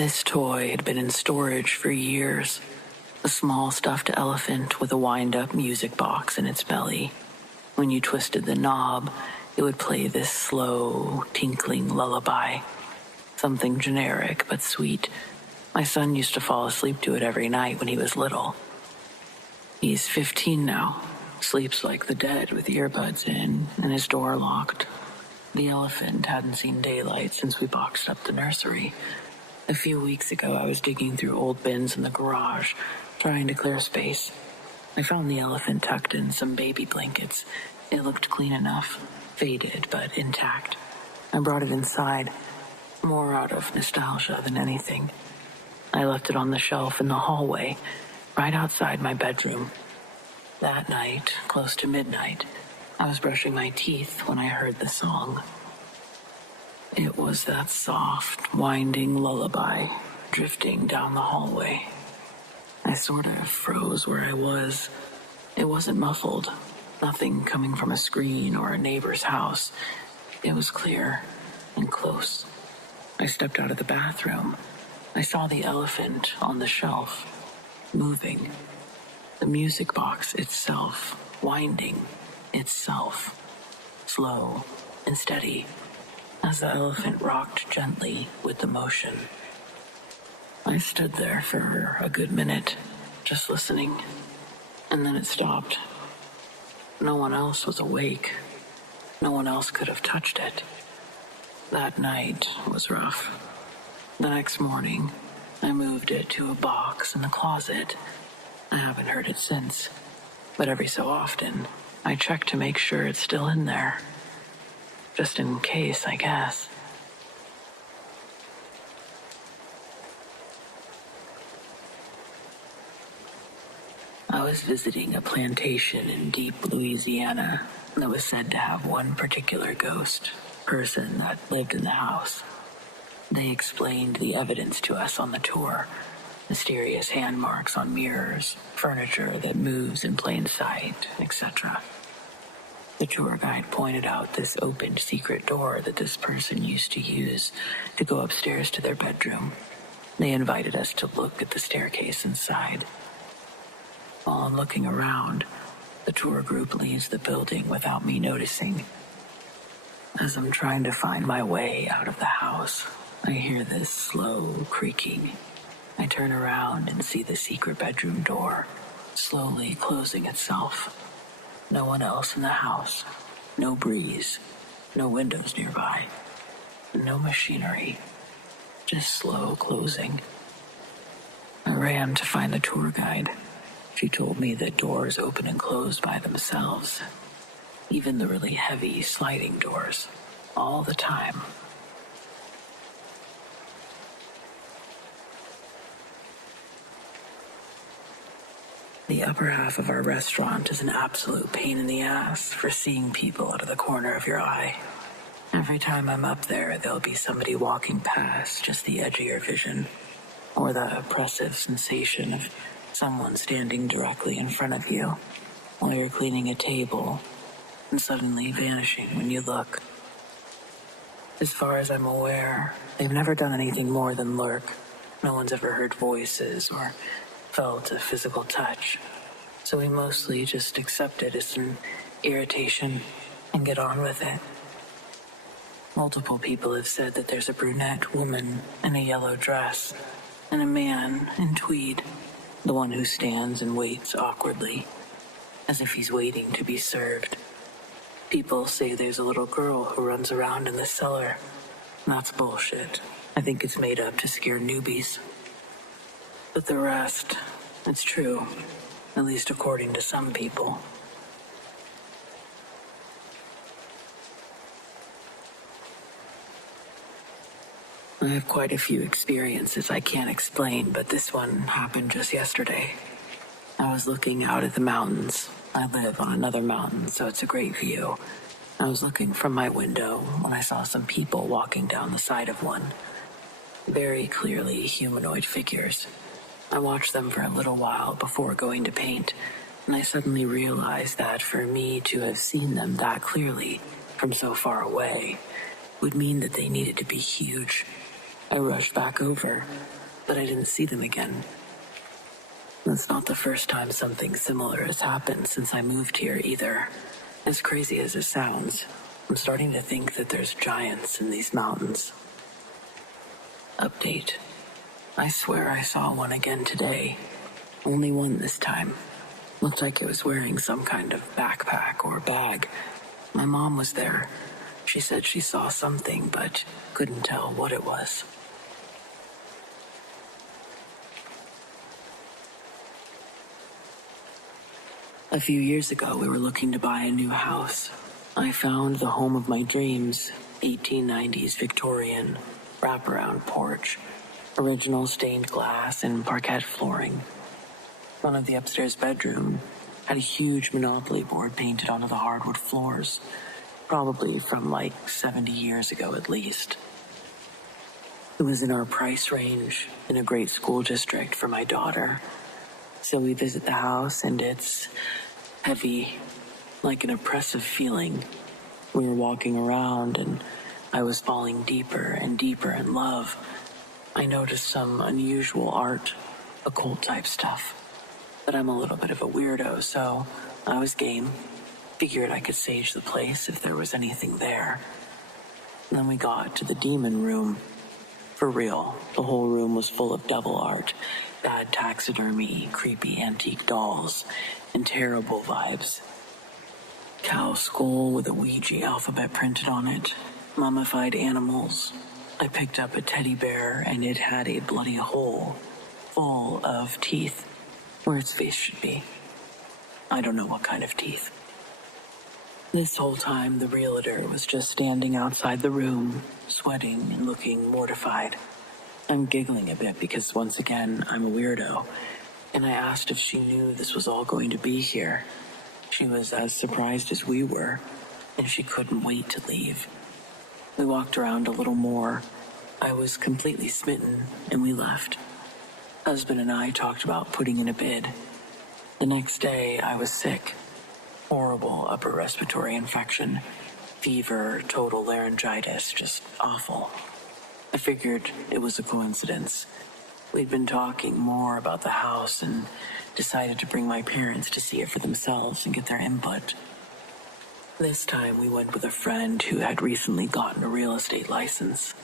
This toy had been in storage for years. A small stuffed elephant with a wind-up music box in its belly. When you twisted the knob, it would play this slow, tinkling lullaby. Something generic but sweet. My son used to fall asleep to it every night when he was little. He's 15 now, sleeps like the dead with earbuds in and his door locked. The elephant hadn't seen daylight since we boxed up the nursery. A few weeks ago, I was digging through old bins in the garage, trying to clear space. I found the elephant tucked in some baby blankets. It looked clean enough, faded but intact. I brought it inside, more out of nostalgia than anything. I left it on the shelf in the hallway, right outside my bedroom. That night, close to midnight, I was brushing my teeth when I heard the song. It was that soft, winding lullaby drifting down the hallway. I sort of froze where I was. It wasn't muffled, nothing coming from a screen or a neighbor's house. It was clear and close. I stepped out of the bathroom. I saw the elephant on the shelf, moving. The music box itself, winding itself, slow and steady, as the elephant rocked gently with the motion. I stood there for a good minute, just listening, and then it stopped. No one else was awake. No one else could have touched it. That night was rough. The next morning, I moved it to a box in the closet. I haven't heard it since, but every so often, I check to make sure it's still in there. Just in case, I guess. I was visiting a plantation in deep Louisiana that was said to have one particular ghost person that lived in the house. They explained the evidence to us on the tour. Mysterious hand marks on mirrors, furniture that moves in plain sight, etc. The tour guide pointed out this opened secret door that this person used to use to go upstairs to their bedroom. They invited us to look at the staircase inside. While I'm looking around, the tour group leaves the building without me noticing. As I'm trying to find my way out of the house, I hear this slow creaking. I turn around and see the secret bedroom door slowly closing itself. No one else in the house, no breeze, no windows nearby, no machinery, just slow closing. I ran to find the tour guide. She told me that doors open and close by themselves, even the really heavy sliding doors, all the time. The upper half of our restaurant is an absolute pain in the ass for seeing people out of the corner of your eye. Every time I'm up there, there'll be somebody walking past just the edge of your vision, or the oppressive sensation of someone standing directly in front of you while you're cleaning a table and suddenly vanishing when you look. As far as I'm aware, they've never done anything more than lurk. No one's ever heard voices or felt a physical touch, so we mostly just accept it as an irritation and get on with it. Multiple people have said that there's a brunette woman in a yellow dress and a man in tweed, the one who stands and waits awkwardly, as if he's waiting to be served. People say there's a little girl who runs around in the cellar. That's bullshit. I think it's made up to scare newbies. But the rest, it's true, at least according to some people. I have quite a few experiences I can't explain, but this one happened just yesterday. I was looking out at the mountains. I live on another mountain, so it's a great view. I was looking from my window when I saw some people walking down the side of one. Very clearly humanoid figures. I watched them for a little while before going to paint, and I suddenly realized that for me to have seen them that clearly from so far away would mean that they needed to be huge. I rushed back over, but I didn't see them again. That's not the first time something similar has happened since I moved here either. As crazy as it sounds, I'm starting to think that there's giants in these mountains. Update. I swear I saw one again today. Only one this time. Looked like it was wearing some kind of backpack or bag. My mom was there. She said she saw something, but couldn't tell what it was. A few years ago, we were looking to buy a new house. I found the home of my dreams, 1890s Victorian, wraparound porch, original stained glass and parquet flooring. One of the upstairs bedroom had a huge Monopoly board painted onto the hardwood floors, probably from like 70 years ago at least. It was in our price range, in a great school district for my daughter. So we visit the house and it's heavy, like an oppressive feeling. We were walking around and I was falling deeper and deeper in love. I noticed some unusual art, occult type stuff. But I'm a little bit of a weirdo, so I was game. Figured I could sage the place if there was anything there. Then we got to the demon room. For real, the whole room was full of devil art, bad taxidermy, creepy antique dolls, and terrible vibes. Cow skull with a Ouija alphabet printed on it, mummified animals. I picked up a teddy bear and it had a bloody hole full of teeth where its face should be. I don't know what kind of teeth. This whole time, the realtor was just standing outside the room, sweating and looking mortified. I'm giggling a bit because, once again, I'm a weirdo, and I asked if she knew this was all going to be here. She was as surprised as we were, and she couldn't wait to leave. We walked around a little more. I was completely smitten, and we left. Husband and I talked about putting in a bid. The next day, I was sick. Horrible upper respiratory infection, fever, total laryngitis, just awful. I figured it was a coincidence. We'd been talking more about the house and decided to bring my parents to see it for themselves and get their input. This time we went with a friend who had recently gotten a real estate license.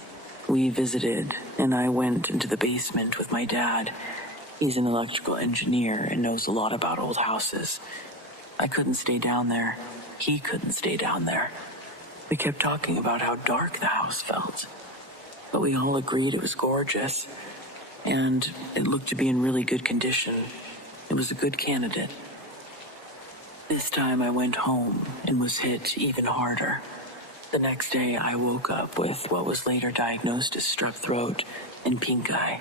We visited, and I went into the basement with my dad. He's an electrical engineer and knows a lot about old houses. I couldn't stay down there. He couldn't stay down there. We kept talking about how dark the house felt. But we all agreed it was gorgeous, and it looked to be in really good condition. It was a good candidate. This time I went home and was hit even harder. The next day I woke up with what was later diagnosed as strep throat and pink eye.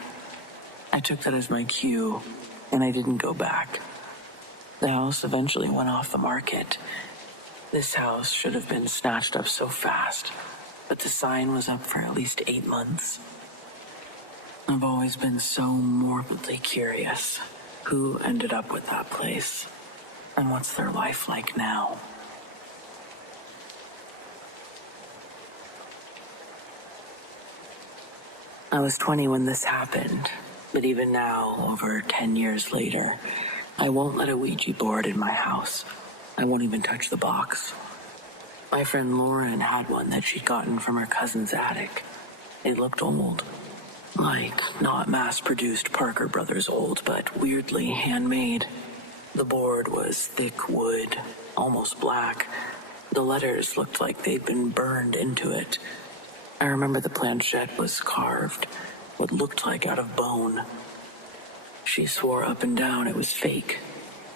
I took that as my cue, and I didn't go back. The house eventually went off the market. This house should have been snatched up so fast, but the sign was up for at least 8 months. I've always been so morbidly curious. Who ended up with that place? And what's their life like now? I was 20 when this happened, but even now, over 10 years later, I won't let a Ouija board in my house. I won't even touch the box. My friend Lauren had one that she'd gotten from her cousin's attic. It looked old. Like, not mass-produced Parker Brothers old, but weirdly handmade. The board was thick wood, almost black. The letters looked like they'd been burned into it. I remember the planchette was carved, what looked like out of bone. She swore up and down it was fake,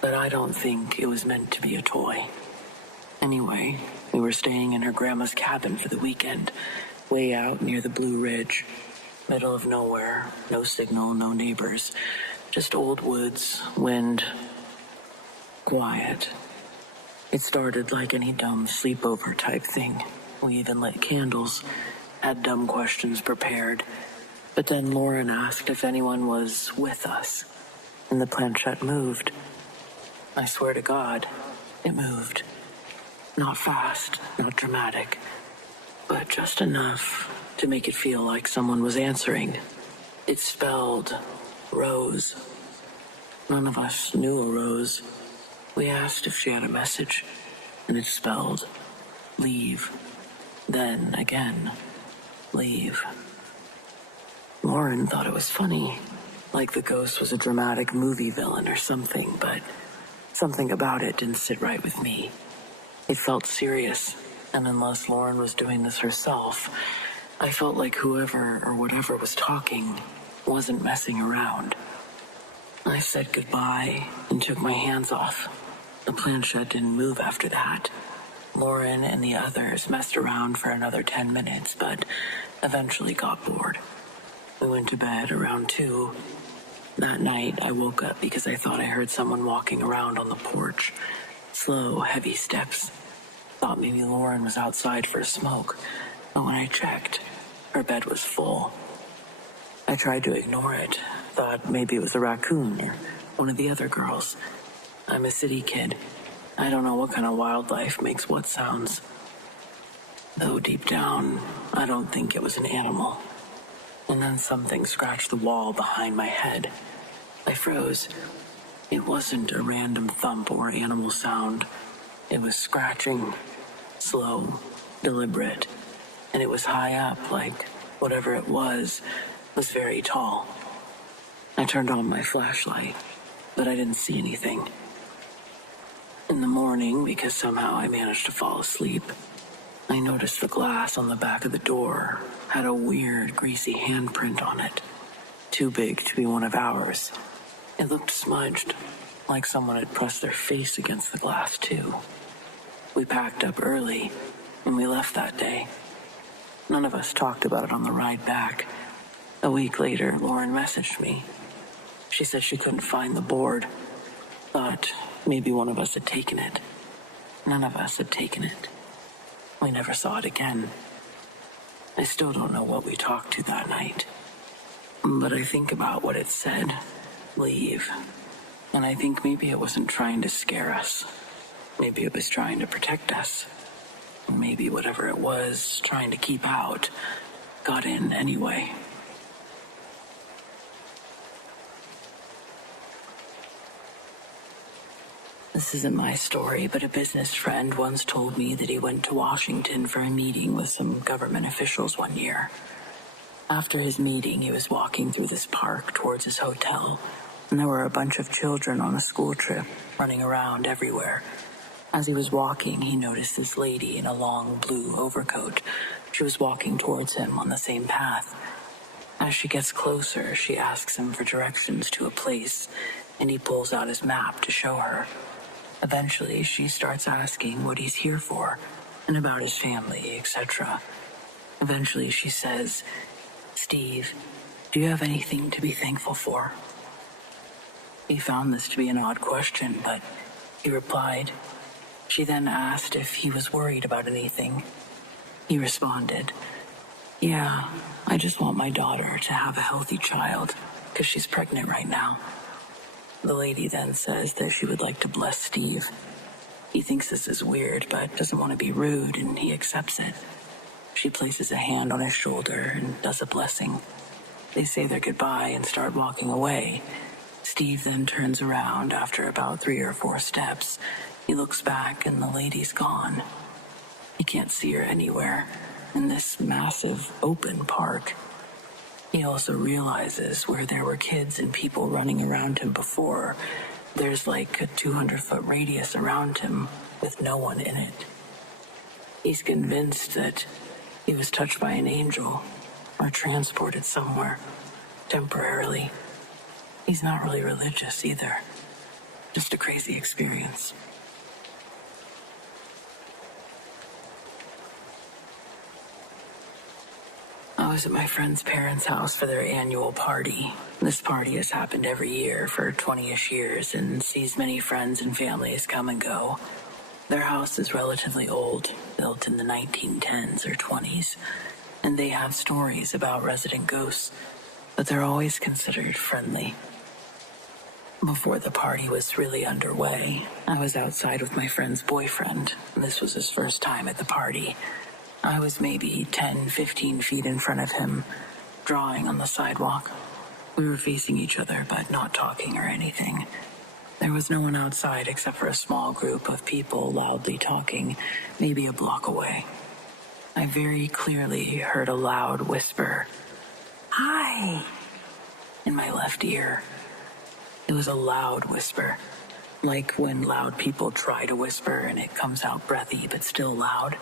but I don't think it was meant to be a toy. Anyway, we were staying in her grandma's cabin for the weekend, way out near the Blue Ridge. Middle of nowhere, no signal, no neighbors, just old woods, wind, quiet. It started like any dumb sleepover type thing. We even lit candles, had dumb questions prepared. But then Lauren asked if anyone was with us, and the planchette moved. I swear to God, it moved. Not fast, not dramatic, but just enough to make it feel like someone was answering. It spelled Rose. None of us knew a Rose. We asked if she had a message, and it spelled leave. Then again, leave. Lauren thought it was funny, like the ghost was a dramatic movie villain or something, but something about it didn't sit right with me. It felt serious, and unless Lauren was doing this herself, I felt like whoever or whatever was talking wasn't messing around. I said goodbye and took my hands off. The planchette didn't move after that. Lauren and the others messed around for another 10 minutes, but eventually got bored. We went to bed around 2. That night, I woke up because I thought I heard someone walking around on the porch. Slow, heavy steps. Thought maybe Lauren was outside for a smoke, but when I checked, her bed was full. I tried to ignore it, thought maybe it was a raccoon or one of the other girls. I'm a city kid. I don't know what kind of wildlife makes what sounds. Though deep down, I don't think it was an animal. And then something scratched the wall behind my head. I froze. It wasn't a random thump or animal sound. It was scratching, slow, deliberate, and it was high up, like whatever it was very tall. I turned on my flashlight, but I didn't see anything. In the morning, because somehow I managed to fall asleep, I noticed the glass on the back of the door had a weird, greasy handprint on it. Too big to be one of ours. It looked smudged, like someone had pressed their face against the glass, too. We packed up early, and we left that day. None of us talked about it on the ride back. A week later, Lauren messaged me. She said she couldn't find the board. Thought maybe one of us had taken it. None of us had taken it. We never saw it again. I still don't know what we talked to that night. But I think about what it said. Leave. And I think maybe it wasn't trying to scare us. Maybe it was trying to protect us. Maybe whatever it was trying to keep out got in anyway. This isn't my story, but a business friend once told me that he went to Washington for a meeting with some government officials one year. After his meeting, he was walking through this park towards his hotel, and there were a bunch of children on a school trip running around everywhere. As he was walking, he noticed this lady in a long blue overcoat. She was walking towards him on the same path. As she gets closer, she asks him for directions to a place, and he pulls out his map to show her. Eventually, she starts asking what he's here for, and about his family, etc. Eventually, she says, "Steve, do you have anything to be thankful for?" He found this to be an odd question, but he replied. She then asked if he was worried about anything. He responded, "Yeah, I just want my daughter to have a healthy child, because she's pregnant right now." The lady then says that she would like to bless Steve. He thinks this is weird, but doesn't want to be rude, and he accepts it. She places a hand on his shoulder and does a blessing. They say their goodbye and start walking away. Steve then turns around after about 3 or 4 steps. He looks back and the lady's gone. He can't see her anywhere in this massive open park. He also realizes where there were kids and people running around him before, there's like a 200-foot radius around him with no one in it. He's convinced that he was touched by an angel or transported somewhere temporarily. He's not really religious either. Just a crazy experience. I was at my friend's parents' house for their annual party. This party has happened every year for 20-ish years and sees many friends and families come and go. Their house is relatively old, built in the 1910s or 20s, and they have stories about resident ghosts, but they're always considered friendly. Before the party was really underway, I was outside with my friend's boyfriend, and this was his first time at the party. I was maybe 10, 15 feet in front of him, drawing on the sidewalk. We were facing each other, but not talking or anything. There was no one outside except for a small group of people loudly talking, maybe a block away. I very clearly heard a loud whisper, "Hi," in my left ear. It was a loud whisper, like when loud people try to whisper and it comes out breathy but still loud.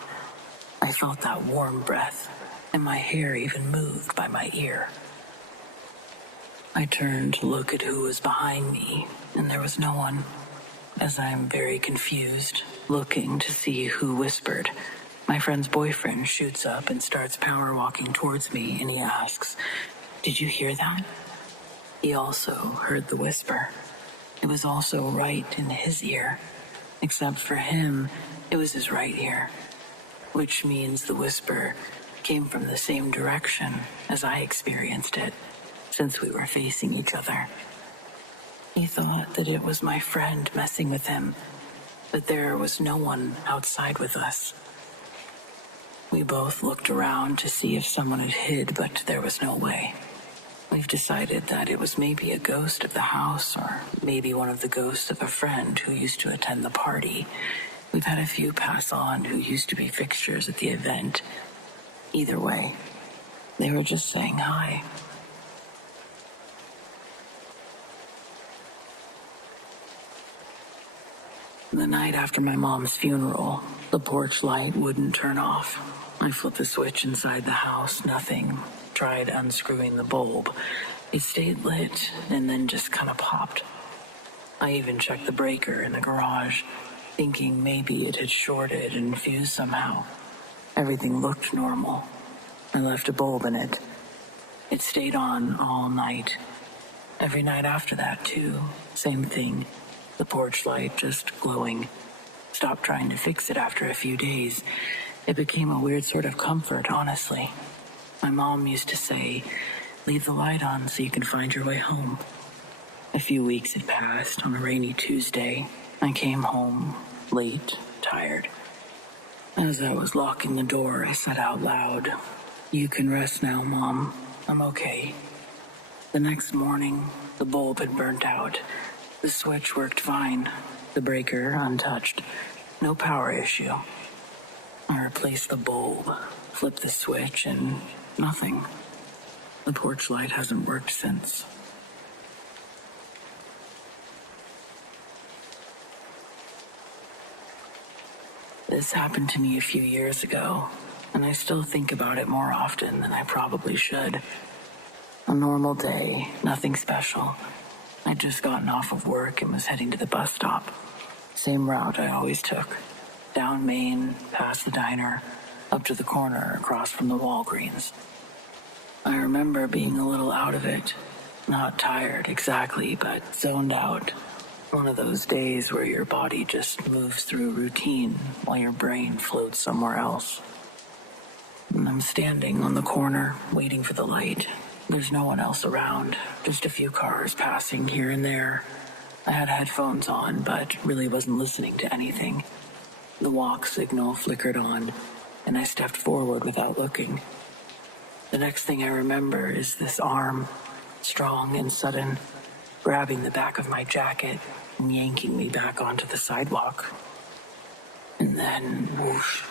I felt that warm breath, and my hair even moved by my ear. I turned to look at who was behind me, and there was no one, as I am very confused, looking to see who whispered. My friend's boyfriend shoots up and starts power walking towards me, and he asks, "Did you hear that?" He also heard the whisper. It was also right in his ear, except for him, it was his right ear, which means the whisper came from the same direction as I experienced it, since we were facing each other. He thought that it was my friend messing with him, but there was no one outside with us. We both looked around to see if someone had hid, but there was no way. We've decided that it was maybe a ghost of the house, or maybe one of the ghosts of a friend who used to attend the party. We've had a few pass on who used to be fixtures at the event. Either way, they were just saying hi. The night after my mom's funeral, the porch light wouldn't turn off. I flipped the switch inside the house, nothing. Tried unscrewing the bulb. It stayed lit and then just kind of popped. I even checked the breaker in the garage, thinking maybe it had shorted and fused somehow. Everything looked normal. I left a bulb in it. It stayed on all night. Every night after that, too. Same thing. The porch light just glowing. Stopped trying to fix it after a few days. It became a weird sort of comfort, honestly. My mom used to say, "Leave the light on so you can find your way home." A few weeks had passed. On a rainy Tuesday, I came home, late, tired. As I was locking the door, I said out loud, "You can rest now, Mom. I'm okay." The next morning, the bulb had burnt out. The switch worked fine. The breaker untouched. No power issue. I replaced the bulb, flipped the switch, and nothing. The porch light hasn't worked since. This happened to me a few years ago, and I still think about it more often than I probably should. A normal day, nothing special. I'd just gotten off of work and was heading to the bus stop. Same route I always took. Down Main, past the diner, up to the corner across from the Walgreens. I remember being a little out of it. Not tired exactly, but zoned out. One of those days where your body just moves through routine while your brain floats somewhere else. And I'm standing on the corner, waiting for the light. There's no one else around, just a few cars passing here and there. I had headphones on, but really wasn't listening to anything. The walk signal flickered on, and I stepped forward without looking. The next thing I remember is this arm, strong and sudden, grabbing the back of my jacket and yanking me back onto the sidewalk. And then, whoosh,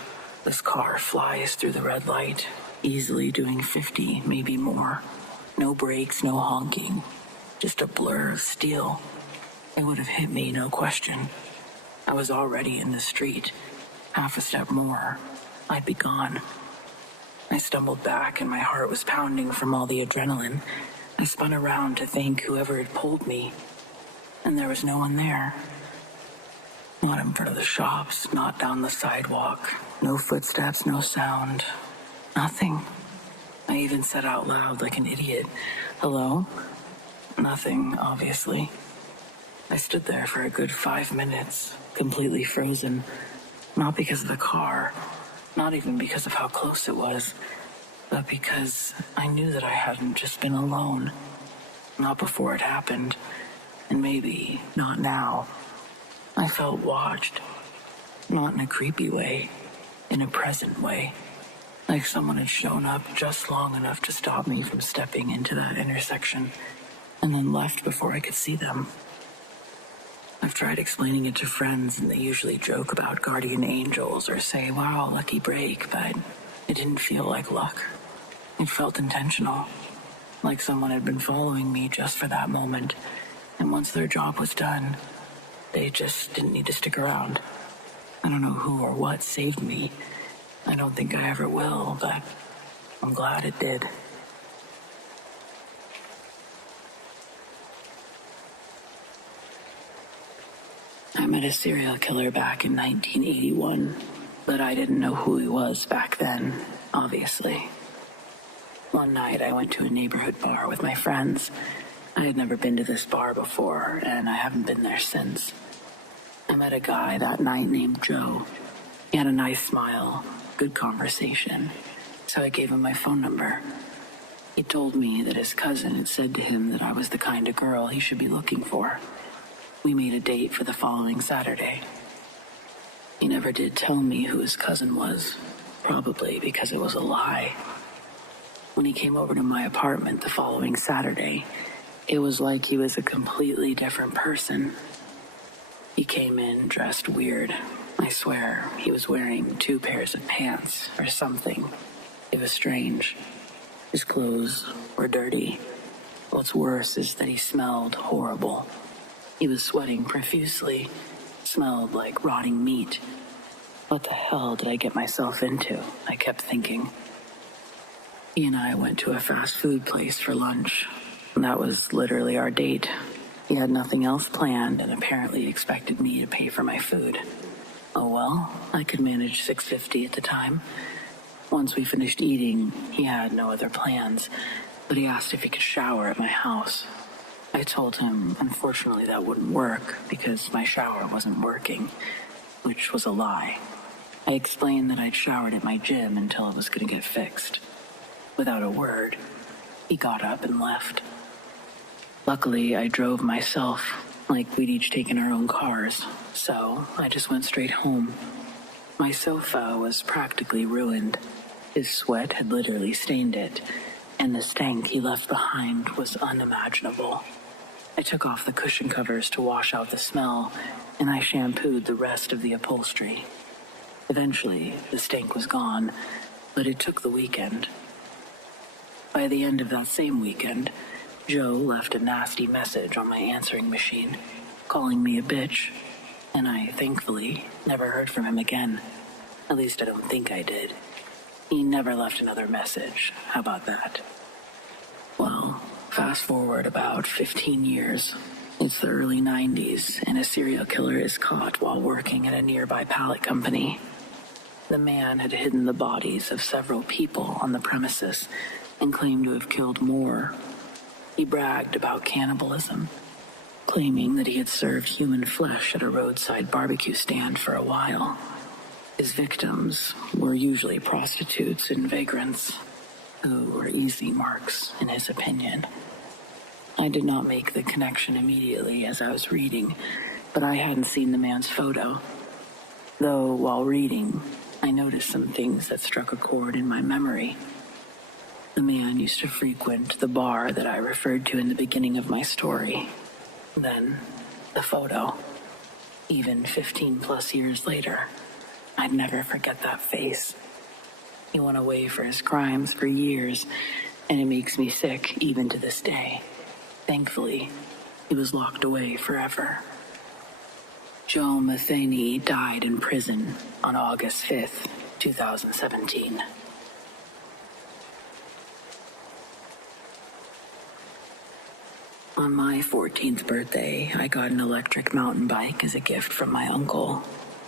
this car flies through the red light, easily doing 50, maybe more. No brakes, no honking, just a blur of steel. It would have hit me, no question. I was already in the street. Half a step more, I'd be gone. I stumbled back and my heart was pounding from all the adrenaline. I spun around to thank whoever had pulled me, and there was no one there. Not in front of the shops, not down the sidewalk. No footsteps, no sound. Nothing. I even said out loud like an idiot, "Hello?" Nothing, obviously. I stood there for a good 5 minutes, completely frozen. Not because of the car, not even because of how close it was, but because I knew that I hadn't just been alone. Not before it happened, and maybe not now. I felt watched. Not in a creepy way, in a present way. like someone had shown up just long enough to stop me from stepping into that intersection and then left before I could see them. I've tried explaining it to friends, and they usually joke about guardian angels or say, wow, lucky break, but it didn't feel like luck. It felt intentional, like someone had been following me just for that moment, and once their job was done, they just didn't need to stick around. I don't know who or what saved me. I don't think I ever will, but I'm glad it did. I met a serial killer back in 1981, but I didn't know who he was back then, obviously. One night I went to a neighborhood bar with my friends. I had never been to this bar before, and I haven't been there since. I met a guy that night named Joe. He had a nice smile, good conversation, so I gave him my phone number. He told me that his cousin had said to him that I was the kind of girl he should be looking for. We made a date for the following Saturday. He never did tell me who his cousin was, probably because it was a lie. When he came over to my apartment the following Saturday, it was like he was a completely different person. He came in dressed weird. I swear, he was wearing 2 pairs of pants or something. It was strange. His clothes were dirty. What's worse is that he smelled horrible. He was sweating profusely, smelled like rotting meat. What the hell did I get myself into? I kept thinking. He and I went to a fast food place for lunch. That was literally our date. He had nothing else planned and apparently expected me to pay for my food. Oh well, I could manage $6.50 at the time. Once we finished eating, he had no other plans, but he asked if he could shower at my house. I told him, unfortunately, that wouldn't work because my shower wasn't working, which was a lie. I explained that I'd showered at my gym until it was going to get fixed. Without a word, he got up and left. Luckily, I drove myself, like we'd each taken our own cars, so I just went straight home. My sofa was practically ruined. His sweat had literally stained it, and the stank he left behind was unimaginable. I took off the cushion covers to wash out the smell, and I shampooed the rest of the upholstery. Eventually, the stink was gone, but it took the weekend. By the end of that same weekend, Joe left a nasty message on my answering machine, calling me a bitch, and I, thankfully, never heard from him again. At least I don't think I did. He never left another message. How about that? Well, fast forward about 15 years. It's the early 90s, and a serial killer is caught while working at a nearby pallet company. The man had hidden the bodies of several people on the premises and claimed to have killed more. He bragged about cannibalism, claiming that he had served human flesh at a roadside barbecue stand for a while. His victims were usually prostitutes and vagrants, who were easy marks, in his opinion. I did not make the connection immediately as I was reading, but I hadn't seen the man's photo. Though, while reading, I noticed some things that struck a chord in my memory. The man used to frequent the bar that I referred to in the beginning of my story. Then, the photo. Even 15 plus years later, I'd never forget that face. He went away for his crimes for years, and it makes me sick even to this day. Thankfully, he was locked away forever. Joe Matheny died in prison on August 5th, 2017. On my 14th birthday, I got an electric mountain bike as a gift from my uncle.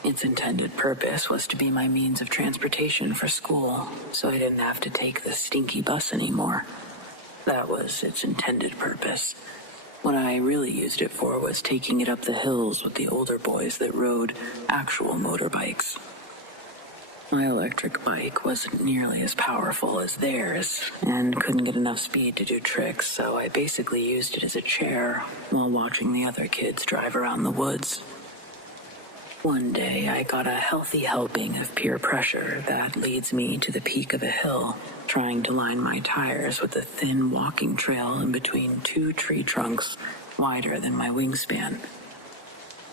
Its intended purpose was to be my means of transportation for school, so I didn't have to take the stinky bus anymore. That was its intended purpose. What I really used it for was taking it up the hills with the older boys that rode actual motorbikes. My electric bike wasn't nearly as powerful as theirs and couldn't get enough speed to do tricks, so I basically used it as a chair while watching the other kids drive around the woods. One day, I got a healthy helping of peer pressure that leads me to the peak of a hill, trying to line my tires with a thin walking trail in between two tree trunks wider than my wingspan.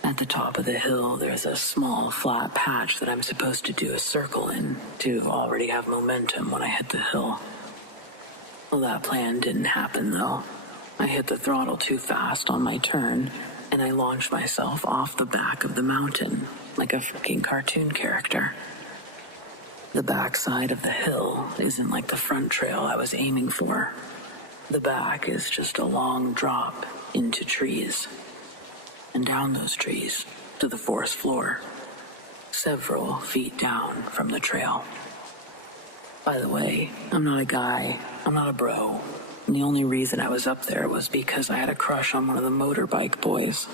At the top of the hill, there's a small, flat patch that I'm supposed to do a circle in to already have momentum when I hit the hill. Well, that plan didn't happen, though. I hit the throttle too fast on my turn, and I launched myself off the back of the mountain like a freaking cartoon character. The backside of the hill isn't like the front trail I was aiming for. The back is just a long drop into trees, and down those trees to the forest floor, several feet down from the trail. By the way, I'm not a guy, I'm not a bro. And the only reason I was up there was because I had a crush on one of the motorbike boys.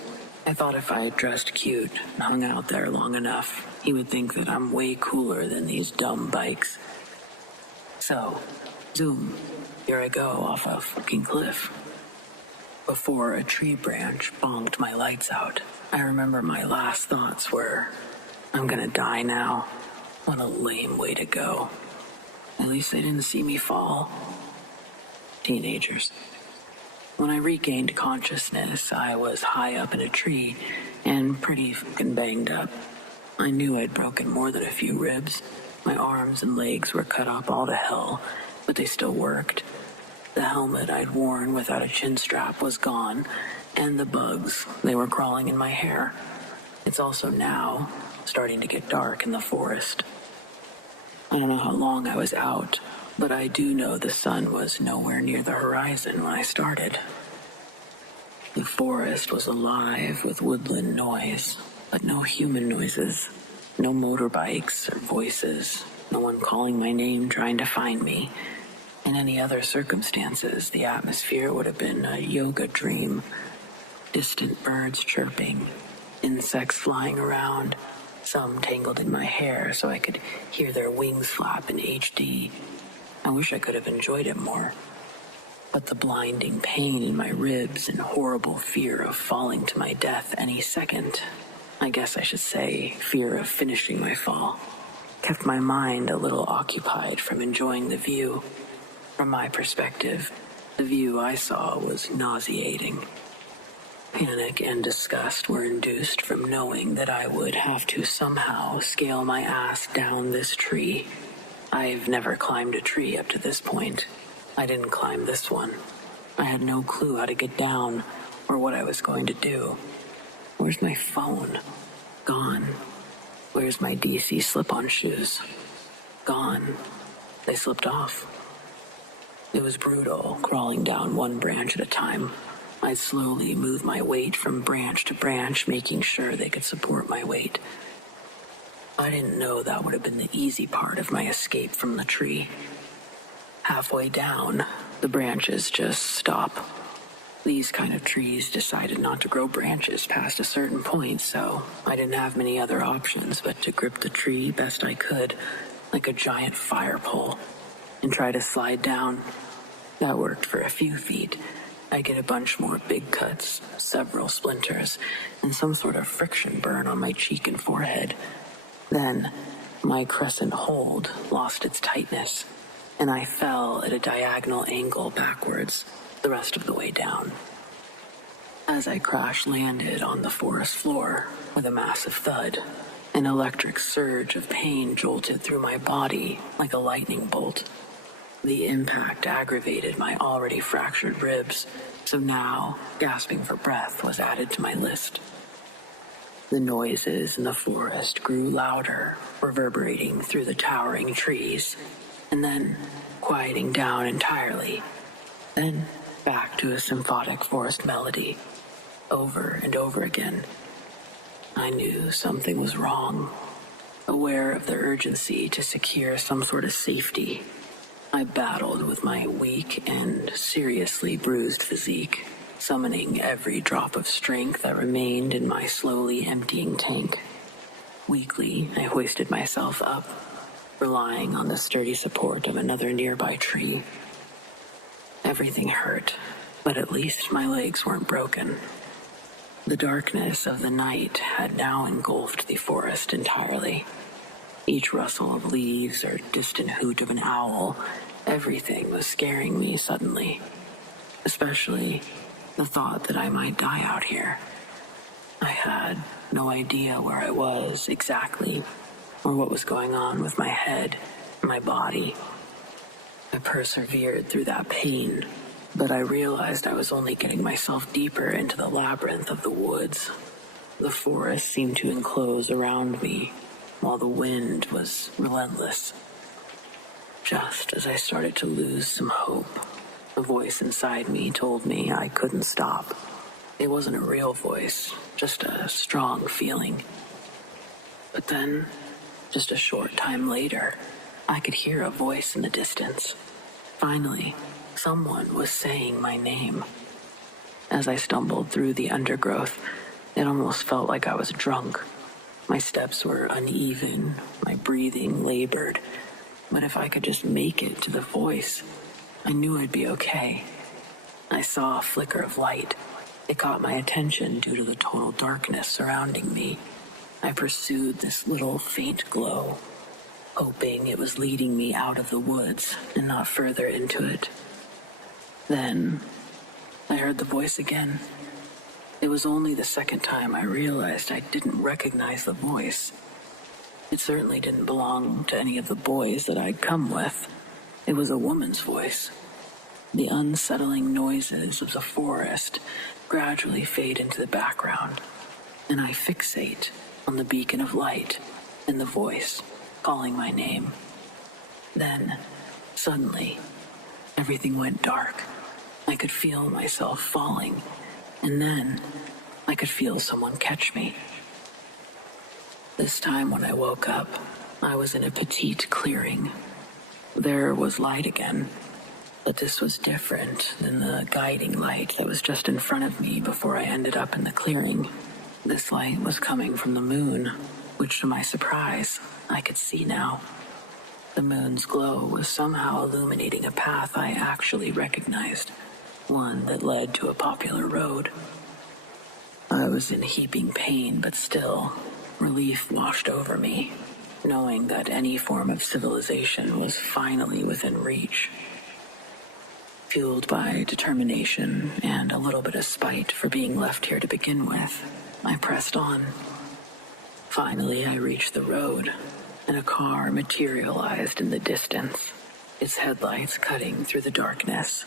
I thought if I had dressed cute and hung out there long enough, he would think that I'm way cooler than these dumb bikes. So, zoom, here I go off a fucking cliff. Before a tree branch bonked my lights out, I remember my last thoughts were, I'm gonna die now. What a lame way to go. At least they didn't see me fall. Teenagers. When I regained consciousness, I was high up in a tree and pretty fucking banged up. I knew I'd broken more than a few ribs. My arms and legs were cut up all to hell, but they still worked. The helmet I'd worn without a chin strap was gone, and the bugs, they were crawling in my hair. It's also now starting to get dark in the forest. I don't know how long I was out, but I do know the sun was nowhere near the horizon when I started. The forest was alive with woodland noise, but no human noises. No motorbikes or voices. No one calling my name trying to find me. In any other circumstances, the atmosphere would have been a yoga dream. Distant birds chirping, insects flying around, some tangled in my hair so I could hear their wings flap in HD. I wish I could have enjoyed it more. But the blinding pain in my ribs and horrible fear of falling to my death any second, I guess I should say fear of finishing my fall, kept my mind a little occupied from enjoying the view. From my perspective, the view I saw was nauseating. Panic and disgust were induced from knowing that I would have to somehow scale my ass down this tree. I've never climbed a tree up to this point. I didn't climb this one. I had no clue how to get down or what I was going to do. Where's my phone? Gone. Where's my DC slip-on shoes? Gone. They slipped off. It was brutal, crawling down one branch at a time. I'd slowly move my weight from branch to branch, making sure they could support my weight. I didn't know that would have been the easy part of my escape from the tree. Halfway down, the branches just stop. These kind of trees decided not to grow branches past a certain point, so I didn't have many other options but to grip the tree best I could, like a giant fire pole, and try to slide down. That worked for a few feet. I get a bunch more big cuts, several splinters, and some sort of friction burn on my cheek and forehead. Then, my crescent hold lost its tightness, and I fell at a diagonal angle backwards the rest of the way down. As I crash-landed on the forest floor with a massive thud, an electric surge of pain jolted through my body like a lightning bolt. The impact aggravated my already fractured ribs, so now gasping for breath was added to my list. The noises in the forest grew louder, reverberating through the towering trees, and then quieting down entirely. Then back to a symphonic forest melody, over and over again. I knew something was wrong. Aware of the urgency to secure some sort of safety, I battled with my weak and seriously bruised physique, summoning every drop of strength that remained in my slowly emptying tank. Weakly, I hoisted myself up, relying on the sturdy support of another nearby tree. Everything hurt, but at least my legs weren't broken. The darkness of the night had now engulfed the forest entirely. Each rustle of leaves or distant hoot of an owl, everything was scaring me suddenly, especially the thought that I might die out here. I had no idea where I was exactly, or what was going on with my head, my body. I persevered through that pain, but I realized I was only getting myself deeper into the labyrinth of the woods. The forest seemed to enclose around me, while the wind was relentless. Just as I started to lose some hope, a voice inside me told me I couldn't stop. It wasn't a real voice, just a strong feeling. But then, just a short time later, I could hear a voice in the distance. Finally, someone was saying my name. As I stumbled through the undergrowth, it almost felt like I was drunk. My steps were uneven, my breathing labored, but if I could just make it to the voice, I knew I'd be okay. I saw a flicker of light. It caught my attention due to the total darkness surrounding me. I pursued this little faint glow, hoping it was leading me out of the woods and not further into it. Then, I heard the voice again. It was only the second time I realized I didn't recognize the voice. It certainly didn't belong to any of the boys that I'd come with. It was a woman's voice. The unsettling noises of the forest gradually fade into the background, and I fixate on the beacon of light and the voice calling my name. Then, suddenly, everything went dark. I could feel myself falling, and then I could feel someone catch me. This time when I woke up, I was in a petite clearing. There was light again, but this was different than the guiding light that was just in front of me before I ended up in the clearing. This light was coming from the moon, which to my surprise, I could see now. The moon's glow was somehow illuminating a path I actually recognized, one that led to a popular road. I was in heaping pain, but still, relief washed over me, knowing that any form of civilization was finally within reach. Fueled by determination and a little bit of spite for being left here to begin with, I pressed on. Finally, I reached the road, and a car materialized in the distance, its headlights cutting through the darkness.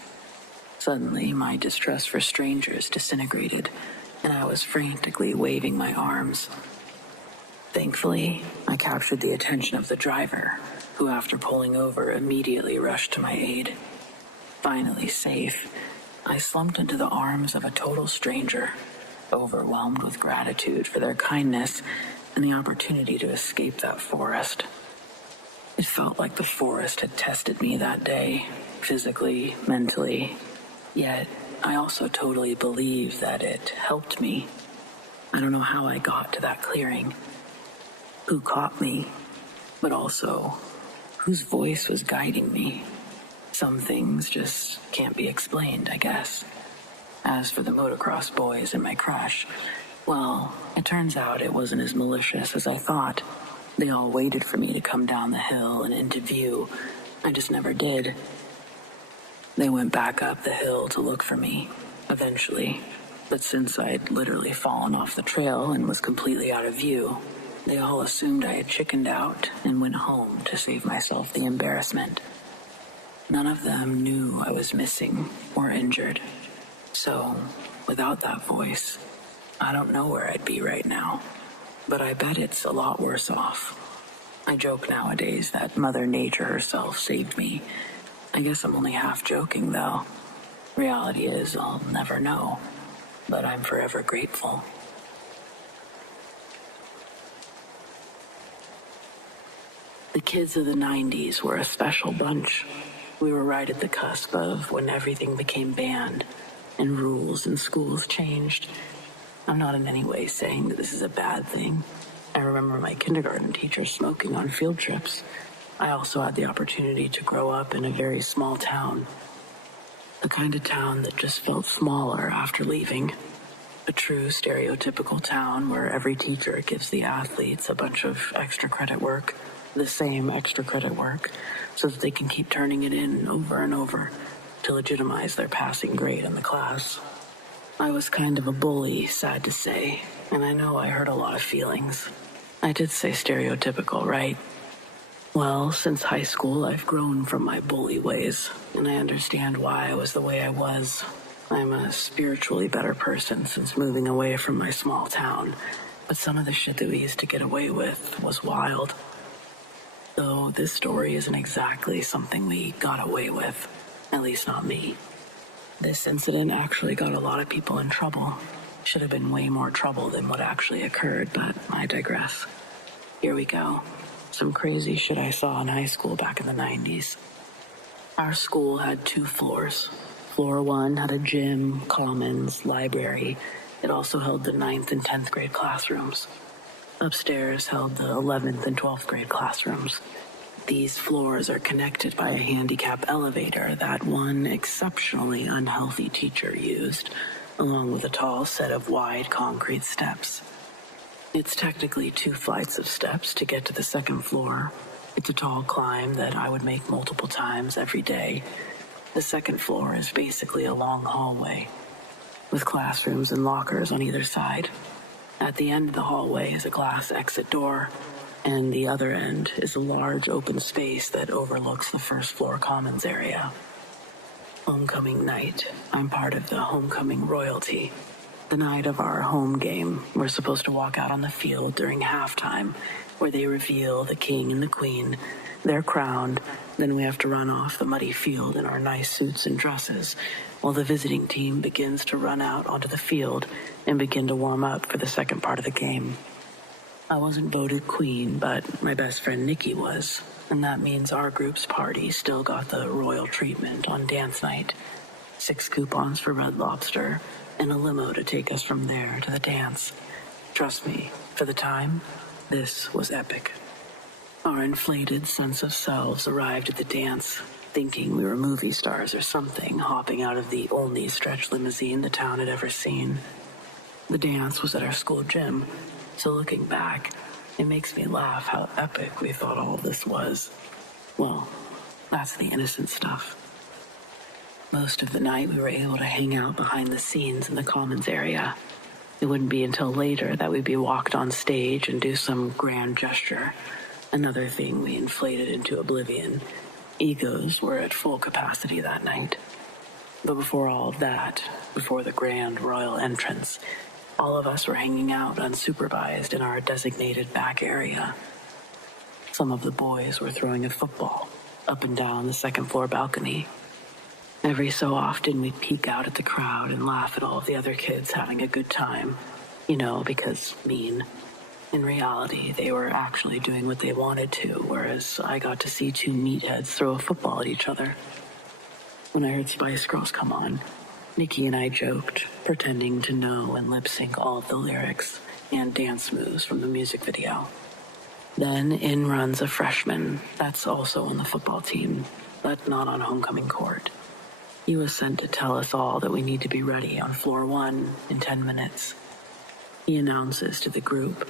Suddenly, my distrust for strangers disintegrated, and I was frantically waving my arms. Thankfully, I captured the attention of the driver, who after pulling over immediately rushed to my aid. Finally safe, I slumped into the arms of a total stranger, overwhelmed with gratitude for their kindness and the opportunity to escape that forest. It felt like the forest had tested me that day, physically, mentally, yet I also totally believe that it helped me. I don't know how I got to that clearing, who caught me, but also whose voice was guiding me. Some things just can't be explained, I guess. As for the motocross boys and my crush, well, it turns out it wasn't as malicious as I thought. They all waited for me to come down the hill and into view. I just never did. They went back up the hill to look for me, eventually. But since I'd literally fallen off the trail and was completely out of view, they all assumed I had chickened out and went home to save myself the embarrassment. None of them knew I was missing or injured. So, without that voice, I don't know where I'd be right now. But I bet it's a lot worse off. I joke nowadays that Mother Nature herself saved me. I guess I'm only half joking, though. Reality is I'll never know. But I'm forever grateful. The kids of the 90s were a special bunch. We were right at the cusp of when everything became banned and rules in schools changed. I'm not in any way saying that this is a bad thing. I remember my kindergarten teacher smoking on field trips. I also had the opportunity to grow up in a very small town. The kind of town that just felt smaller after leaving. A true stereotypical town where every teacher gives the athletes a bunch of extra credit work, the same extra credit work, so that they can keep turning it in over and over to legitimize their passing grade in the class. I was kind of a bully, sad to say, and I know I hurt a lot of feelings. I did say stereotypical, right? Well, since high school, I've grown from my bully ways, and I understand why I was the way I was. I'm a spiritually better person since moving away from my small town, but some of the shit that we used to get away with was wild. Though this story isn't exactly something we got away with, at least not me. This incident actually got a lot of people in trouble. Should have been way more trouble than what actually occurred, but I digress. Here we go. Some crazy shit I saw in high school back in the 90s. Our school had 2 floors. Floor 1 had a gym, commons, library. It also held the 9th and 10th grade classrooms. Upstairs held the 11th and 12th grade classrooms. These floors are connected by a handicap elevator that one exceptionally unhealthy teacher used, along with a tall set of wide concrete steps. It's technically 2 flights of steps to get to the 2nd floor. It's a tall climb that I would make multiple times every day. The 2nd floor is basically a long hallway, with classrooms and lockers on either side. At the end of the hallway is a glass exit door, and the other end is a large open space that overlooks the 1st floor commons area. Homecoming night. I'm part of the homecoming royalty. The night of our home game, we're supposed to walk out on the field during halftime, where they reveal the king and the queen. They're crowned, then we have to run off the muddy field in our nice suits and dresses, while the visiting team begins to run out onto the field and begin to warm up for the second part of the game. I wasn't voted queen, but my best friend Nikki was, and that means our group's party still got the royal treatment on dance night. 6 coupons for Red Lobster, and a limo to take us from there to the dance. Trust me, for the time, this was epic. Our inflated sense of selves arrived at the dance, thinking we were movie stars or something, hopping out of the only stretch limousine the town had ever seen. The dance was at our school gym, so looking back, it makes me laugh how epic we thought all this was. Well, that's the innocent stuff. Most of the night we were able to hang out behind the scenes in the commons area. It wouldn't be until later that we'd be walked on stage and do some grand gesture. Another thing we inflated into oblivion. Egos were at full capacity that night. But before all of that, before the grand royal entrance, all of us were hanging out unsupervised in our designated back area. Some of the boys were throwing a football up and down the 2nd floor balcony. Every so often we'd peek out at the crowd and laugh at all the other kids having a good time. You know, because mean. In reality, they were actually doing what they wanted to, whereas I got to see 2 meatheads throw a football at each other. When I heard Spice Girls come on, Nikki and I joked, pretending to know and lip-sync all of the lyrics and dance moves from the music video. Then in runs a freshman that's also on the football team, but not on homecoming court. He was sent to tell us all that we need to be ready on floor 1 in 10 minutes. He announces to the group,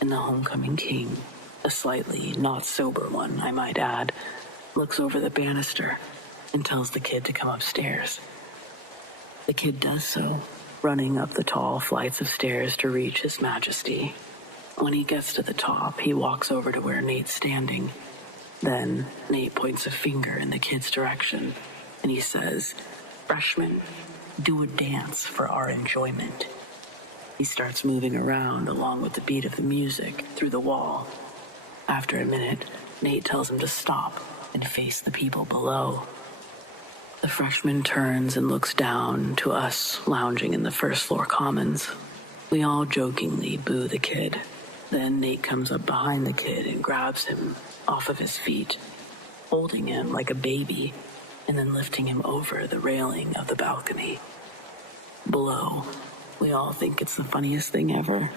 and the homecoming king, a slightly not sober one, I might add, looks over the banister and tells the kid to come upstairs. The kid does so, running up the tall flights of stairs to reach His Majesty. When he gets to the top, he walks over to where Nate's standing. Then Nate points a finger in the kid's direction, and he says, "Freshmen, do a dance for our enjoyment." He starts moving around along with the beat of the music through the wall. After a minute, Nate tells him to stop and face the people below. The freshman turns and looks down to us lounging in the 1st floor commons. We all jokingly boo the kid. Then Nate comes up behind the kid and grabs him off of his feet, holding him like a baby, and then lifting him over the railing of the balcony. Below, we all think it's the funniest thing ever.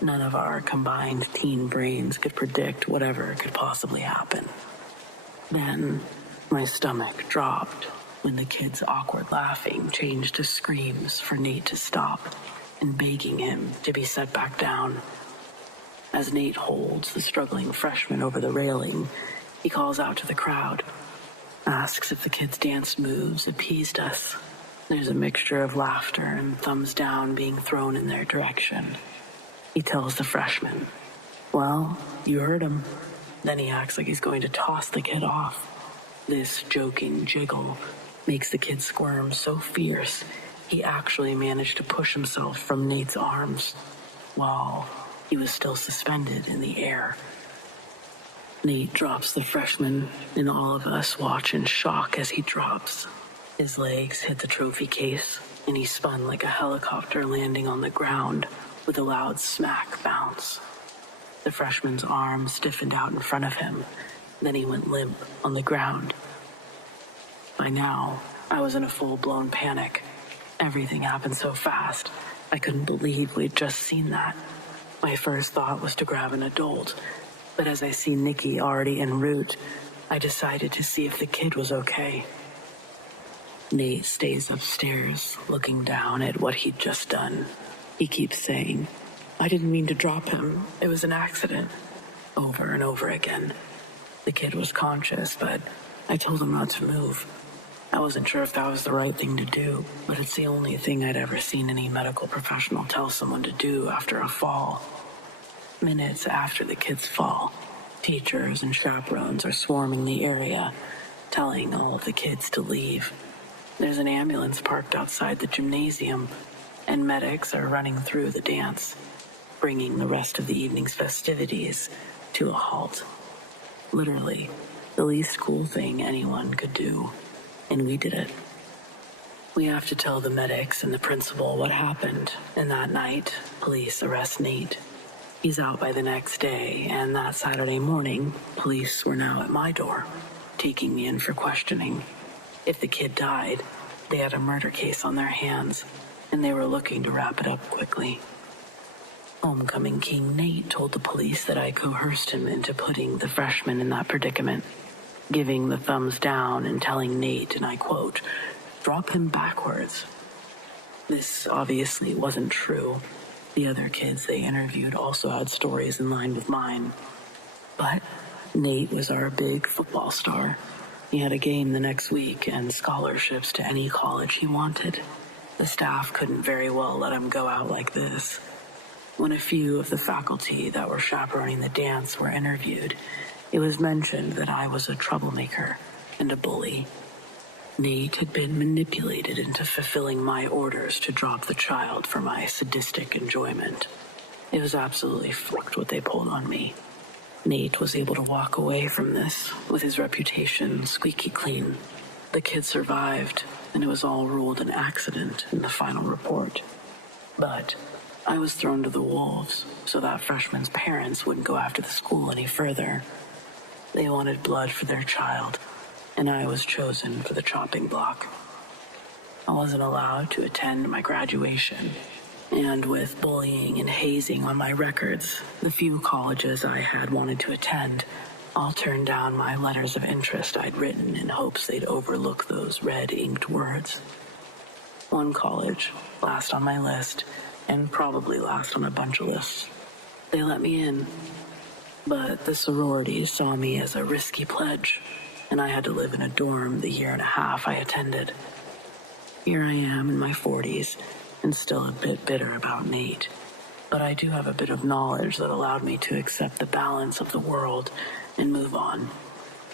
None of our combined teen brains could predict whatever could possibly happen. Then, my stomach dropped when the kid's awkward laughing changed to screams for Nate to stop, and begging him to be set back down. As Nate holds the struggling freshman over the railing, he calls out to the crowd, asks if the kid's dance moves appeased us. There's a mixture of laughter and thumbs down being thrown in their direction. He tells the freshman, "Well, you heard him." Then he acts like he's going to toss the kid off. This joking jiggle makes the kid squirm so fierce, he actually managed to push himself from Nate's arms while he was still suspended in the air. Nate drops the freshman, and all of us watch in shock as he drops. His legs hit the trophy case, and he spun like a helicopter landing on the ground with a loud smack bounce. The freshman's arm stiffened out in front of him, then he went limp on the ground. By now, I was in a full-blown panic. Everything happened so fast, I couldn't believe we'd just seen that. My first thought was to grab an adult, but as I see Nikki already en route, I decided to see if the kid was okay. Nate stays upstairs, looking down at what he'd just done. He keeps saying, "I didn't mean to drop him. It was an accident," over and over again. The kid was conscious, but I told him not to move. I wasn't sure if that was the right thing to do, but it's the only thing I'd ever seen any medical professional tell someone to do after a fall. Minutes after the kid's fall, teachers and chaperones are swarming the area, telling all of the kids to leave. There's an ambulance parked outside the gymnasium, and medics are running through the dance, bringing the rest of the evening's festivities to a halt. Literally, the least cool thing anyone could do, and we did it. We have to tell the medics and the principal what happened, and that night, police arrest Nate. He's out by the next day, and that Saturday morning, police were now at my door, taking me in for questioning. If the kid died, they had a murder case on their hands, and they were looking to wrap it up quickly. Homecoming King Nate told the police that I coerced him into putting the freshman in that predicament, giving the thumbs down and telling Nate, and I quote, "Drop him backwards." This obviously wasn't true. The other kids they interviewed also had stories in line with mine. But Nate was our big football star. He had a game the next week and scholarships to any college he wanted. The staff couldn't very well let him go out like this. When a few of the faculty that were chaperoning the dance were interviewed, it was mentioned that I was a troublemaker and a bully. Nate had been manipulated into fulfilling my orders to drop the child for my sadistic enjoyment. It was absolutely fucked what they pulled on me. Nate was able to walk away from this with his reputation squeaky clean. The kid survived, and it was all ruled an accident in the final report. But I was thrown to the wolves so that freshman's parents wouldn't go after the school any further. They wanted blood for their child, and I was chosen for the chopping block. I wasn't allowed to attend my graduation, and with bullying and hazing on my records, the few colleges I had wanted to attend, I'll turn down my letters of interest I'd written in hopes they'd overlook those red-inked words. One college, last on my list, and probably last on a bunch of lists. They let me in, but the sororities saw me as a risky pledge, and I had to live in a dorm the year and a half I attended. Here I am in my 40s, and still a bit bitter about Nate. But I do have a bit of knowledge that allowed me to accept the balance of the world and move on.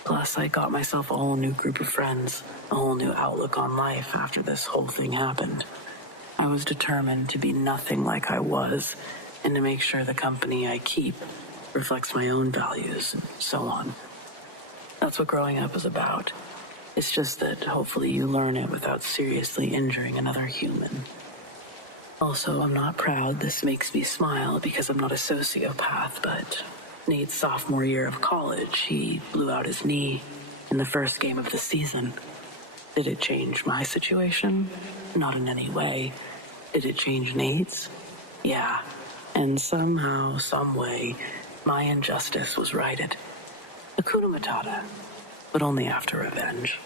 Plus, I got myself a whole new group of friends, a whole new outlook on life after this whole thing happened. I was determined to be nothing like I was, and to make sure the company I keep reflects my own values, and so on. That's what growing up is about. It's just that hopefully you learn it without seriously injuring another human. Also, I'm not proud this makes me smile because I'm not a sociopath, but Nate's sophomore year of college, he blew out his knee in the first game of the season. Did it change my situation? Not in any way. Did it change Nate's? Yeah. And somehow, some way, my injustice was righted. Hakuna Matata, but only after revenge.